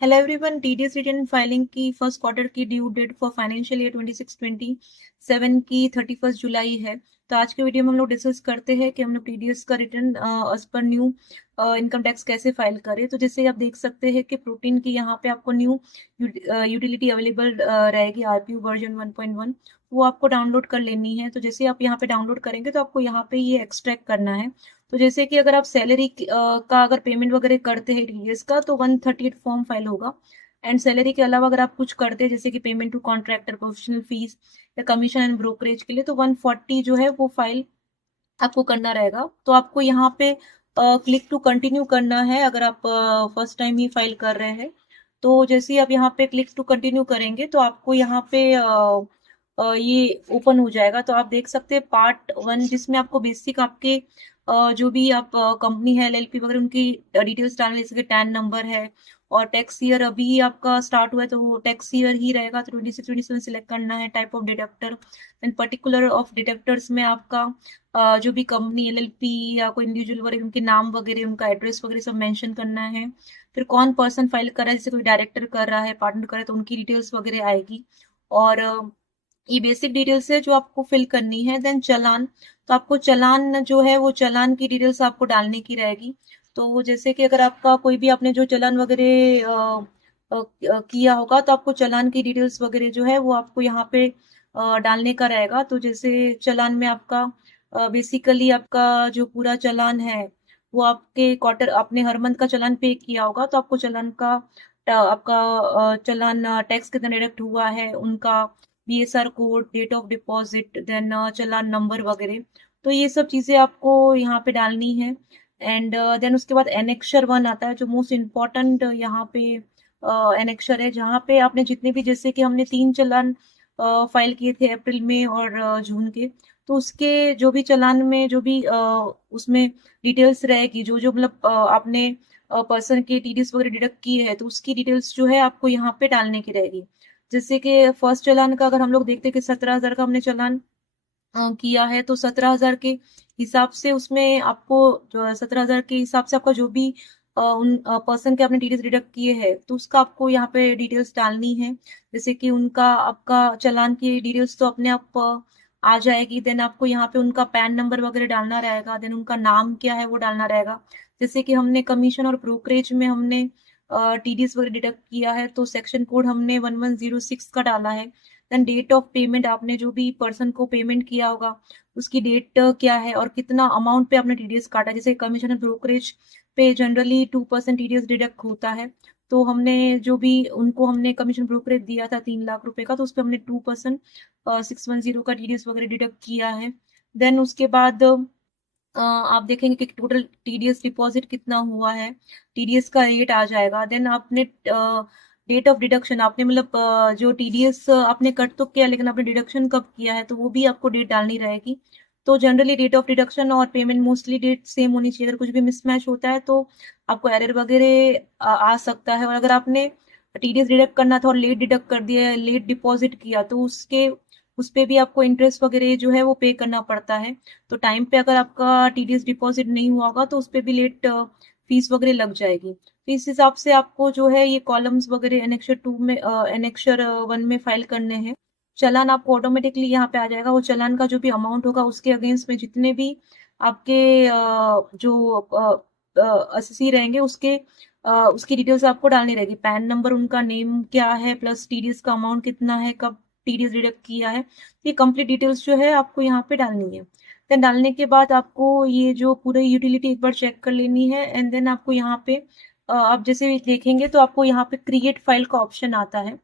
Hello everyone, TDS return filing की first quarter की due date for financial year 26-27 की 31 जुलाई है। तो आज के वीडियो में हम लोग डिस्कस करते हैं कि हम लोग टीडीएस का return as per new income tax कैसे फाइल करें। तो जैसे आप देख सकते हैं कि प्रोटीन की यहाँ पे आपको न्यू यूटिलिटी अवेलेबल रहेगी आरपीयू वर्जन 1.1, वो आपको डाउनलोड कर लेनी है। तो जैसे आप यहाँ पे डाउनलोड करेंगे तो आपको यहाँ पे ये एक्सट्रैक्ट करना है। तो जैसे कि अगर आप सैलरी का अगर पेमेंट वगैरह करते हैं टीडीएस का तो 138 फॉर्म फाइल होगा। एंड सैलरी के अलावा अगर आप कुछ करते हैं जैसे कि payment to contractor, professional fees या कमीशन एंड ब्रोकरेज के लिए, तो 140 जो है वो फाइल आपको करना रहेगा। तो आपको यहाँ पे क्लिक टू कंटिन्यू करना है अगर आप फर्स्ट टाइम ही फाइल कर रहे हैं। तो जैसे ही आप यहाँ पे क्लिक टू कंटिन्यू करेंगे तो आपको यहाँ पे ये ओपन हो जाएगा। तो आप देख सकते हैं पार्ट 1, जिसमें आपको बेसिक आपके जो भी आप कंपनी है एलएलपी वगैरह उनकी डिटेल्स डालने, जैसे कि टैन नंबर है और टैक्स ईयर अभी आपका स्टार्ट हुआ है तो वो टैक्स ईयर ही रहेगा। तो 26-27 सिलेक्ट करना है। Type of deductor and particular of deductors में आपका जो भी कंपनी एलएलपी या कोई इंडिविजुअल वगैरह उनके नाम वगैरह, उनका एड्रेस वगैरह सब मेंशन करना है। फिर कौन पर्सन फाइल कर रहा है, जैसे कोई डायरेक्टर कर रहा है, पार्टनर कर रहा है, तो उनकी डिटेल्स वगैरह आएगी। और ये बेसिक डिटेल्स है जो आपको फिल करनी है। देन चालान, तो आपको चालान जो है वो चालान की डिटेल्स आपको डालने की रहेगी। तो जैसे कि अगर आपका कोई भी आपने जो चालान वगैरह किया होगा तो आपको चालान की डिटेल्स वगैरह जो है वो आपको यहाँ पे डालने का रहेगा। तो जैसे चालान में आपका बेसिकली आपका जो पूरा चालान है वो आपके क्वार्टर, आपने हर मंथ का चालान पे किया होगा तो आपको चालान का आपका चालान टैक्स कितना डिडक्ट हुआ है, उनका BSR code, date of deposit, then challan number वगैरह। तो ये सब चीजें आपको यहाँ पे डालनी है। एंड देन उसके बाद एनेक्शर 1 आता है जो मोस्ट इम्पोर्टेंट यहाँ पे एनेक्शर है, जहाँ पे आपने जितने भी, जैसे कि हमने 3 चालान फाइल किए थे अप्रैल में और जून के, तो उसके जो भी चालान में जो भी उसमें डिटेल्स रहेगी, जो जो मतलब आपने पर्सन के टीडीएस वगैरह डिडक्ट किए हैं तो उसकी डिटेल्स जो है आपको यहाँ पे डालने की रहेगी। जैसे कि फर्स्ट चालान का अगर हम लोग देखते हैं कि 17,000 का हमने चालान किया है, तो 17,000 के हिसाब से उसमें आपको जो 17,000 के हिसाब से आपका जो भी उन पर्सन के आपने डिटेल्स डिडक्ट किए हैं तो उसका आपको यहाँ पे डिटेल्स डालनी है। जैसे कि उनका आपका चालान की डिटेल्स तो अपने आप आ जाएगी। देन आपको यहाँ पे उनका पैन नंबर वगैरह डालना रहेगा। देन उनका नाम क्या है वो डालना रहेगा। जैसे कि हमने कमीशन और ब्रोकरेज में हमने टीडीएस वगैरह डिडक्ट किया है तो सेक्शन कोड हमने 1106 का डाला है। देन डेट ऑफ पेमेंट, आपने जो भी पर्सन को पेमेंट किया होगा उसकी डेट क्या है और कितना अमाउंट पे आपने टीडीएस काटा। जैसे commission and brokerage pay generally 2% TDS deduct होता है, तो हमने जो भी उनको हमने कमीशन ब्रोकरेज दिया था 3 लाख रुपए का, तो उस पर हमने 2% 610 का टीडीएस वगैरह डिडक्ट किया है। देन उसके बाद आप देखेंगे कि टोटल टीडीएस डिपॉजिट कितना हुआ है, टीडीएस का रेट आ जाएगा। देन आपने डेट ऑफ डिडक्शन, आपने मतलब जो टीडीएस आपने कट तो किया लेकिन आपने डिडक्शन कब किया है तो वो भी आपको डेट डालनी रहेगी। तो जनरली डेट ऑफ डिडक्शन और पेमेंट मोस्टली डेट सेम होनी चाहिए। अगर कुछ भी मिसमैच होता है तो आपको एरर वगैरह आ सकता है। और अगर आपने टीडीएस डिडक्ट करना था और लेट डिडक्ट कर दिया, लेट डिपॉजिट किया, तो उसके उस पे भी आपको इंटरेस्ट वगैरह जो है वो पे करना पड़ता है। तो टाइम पे अगर आपका टीडीएस डिपॉजिट नहीं हुआ होगा तो उस पे भी लेट फीस वगैरह लग जाएगी। तो इस हिसाब से आपको जो है ये कॉलम्स वगैरह एनेक्शर 2 में एनेक्शर 1 में फाइल करने हैं। चालान आपको ऑटोमेटिकली यहाँ पे आ जाएगा। वो चालान का जो भी अमाउंट होगा उसके अगेंस्ट में जितने भी आपके जो असेसी रहेंगे उसकी डिटेल्स आपको डालनी रहेगी। पैन नंबर, उनका नेम क्या है, प्लस टीडीएस का अमाउंट कितना है, कब टीडीएस डिडक्ट किया है, ये कंप्लीट डिटेल्स जो है आपको यहाँ पे डालनी है। देन डालने के बाद आपको ये जो पूरी यूटिलिटी एक बार चेक कर लेनी है। एंड देन आपको यहाँ पे आप जैसे देखेंगे तो आपको यहाँ पे क्रिएट फाइल का ऑप्शन आता है।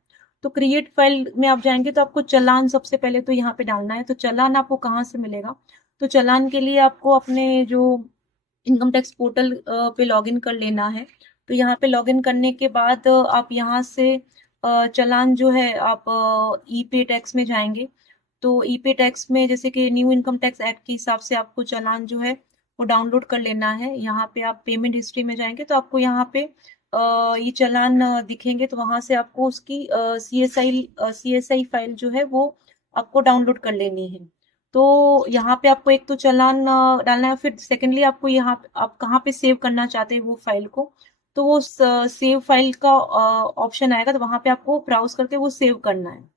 तो क्रिएट फाइल में आप जाएंगे तो आपको चालान सबसे पहले तो यहाँ पे डालना है। तो चालान आपको कहाँ से मिलेगा, तो चालान के लिए आपको अपने जो इनकम टैक्स पोर्टल पे लॉगिन कर लेना है। तो यहाँ पे लॉगिन करने के बाद आप यहाँ से चालान जो है आप ई पे टैक्स में जाएंगे। तो ई पे टैक्स में जैसे कि न्यू इनकम टैक्स एक्ट के हिसाब से आपको चालान जो है वो डाउनलोड कर लेना है। यहाँ पे आप पेमेंट हिस्ट्री में जाएंगे तो आपको यहाँ पे ये चालान दिखेंगे, तो वहां से आपको उसकी सीएसआई फाइल जो है वो आपको डाउनलोड कर लेनी है। तो यहाँ पे आपको एक तो चालान डालना है, फिर सेकेंडली आपको यहाँ आप कहाँ पे सेव करना चाहते हैं वो फाइल को, तो वो सेव फाइल का ऑप्शन आएगा, तो वहां पे आपको ब्राउज करके वो सेव करना है।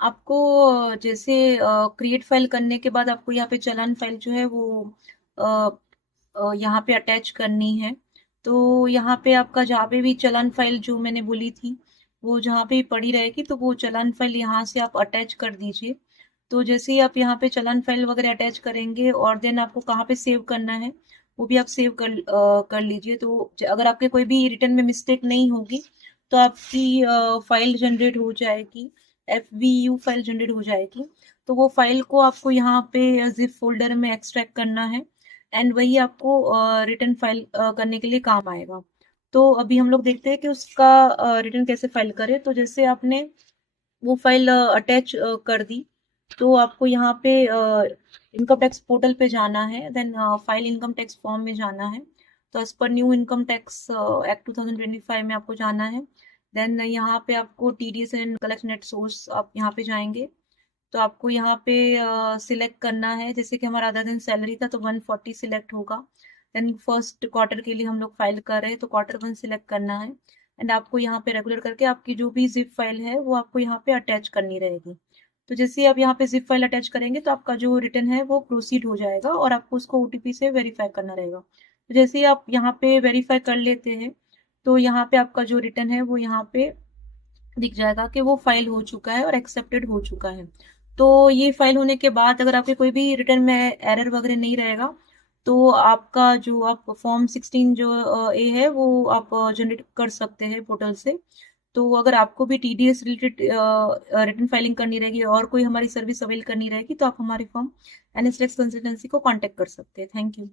आपको जैसे क्रिएट फाइल करने के बाद आपको यहाँ पे चालान फाइल जो है वो यहाँ पे अटैच करनी है। तो यहाँ पे आपका जहाँ पे भी चालान फाइल जो मैंने बोली थी वो जहाँ पे पड़ी रहेगी, तो वो चालान फाइल यहाँ से आप अटैच कर दीजिए। तो जैसे ही आप यहाँ पे चालान फाइल वगैरह अटैच करेंगे और देन आपको कहाँ पे सेव करना है वो भी आप सेव कर लीजिए। तो अगर आपके कोई भी रिटर्न में मिस्टेक नहीं होगी तो आपकी फाइल जनरेट हो जाएगी, FVU फाइल जनरेट हो जाएगी। तो वो फाइल को आपको यहाँ पे जिप फोल्डर में एक्सट्रैक्ट करना है एंड वही आपको रिटर्न फाइल करने के लिए काम आएगा। तो अभी हम लोग देखते हैं कि उसका रिटर्न कैसे फाइल करें। तो जैसे आपने वो फाइल अटैच कर दी, तो आपको यहाँ पे इनकम टैक्स पोर्टल पे जाना है, then file income tax form में जाना है। तो as per new income tax act 2025 में आपको जाना है। देन यहाँ पे आपको TDS and collection at source आप यहाँ पे जाएंगे। तो आपको यहाँ पे सिलेक्ट करना है, जैसे कि हमारा आधा दिन सैलरी था तो 140 सिलेक्ट होगा। देन फर्स्ट क्वार्टर के लिए हम लोग फाइल कर रहे हैं तो Q1 सिलेक्ट करना है एंड आपको यहाँ पे रेगुलर करके आपकी जो भी जिप फाइल है वो आपको यहाँ पे अटैच करनी रहेगी। तो जैसे ही आप यहाँ पे जिप फाइल अटैच करेंगे तो आपका जो रिटर्न है वो प्रोसीड हो जाएगा और आपको उसको OTP से वेरीफाई करना रहेगा। तो जैसे ही आप यहाँ पे वेरीफाई कर लेते हैं तो यहाँ पे आपका जो रिटर्न है वो यहाँ पे दिख जाएगा कि वो फाइल हो चुका है और एक्सेप्टेड हो चुका है। तो ये फाइल होने के बाद अगर आपके कोई भी रिटर्न में एरर वगैरह नहीं रहेगा तो आपका जो आप फॉर्म 16 जो ए है वो आप जनरेट कर सकते हैं पोर्टल से। तो अगर आपको भी TDS रिलेटेड रिटर्न फाइलिंग करनी रहेगी और कोई हमारी सर्विस अवेल करनी रहेगी तो आप हमारी फॉर्म NSLEX कंसल्टेंसी को कांटेक्ट कर सकते हैं। Thank you.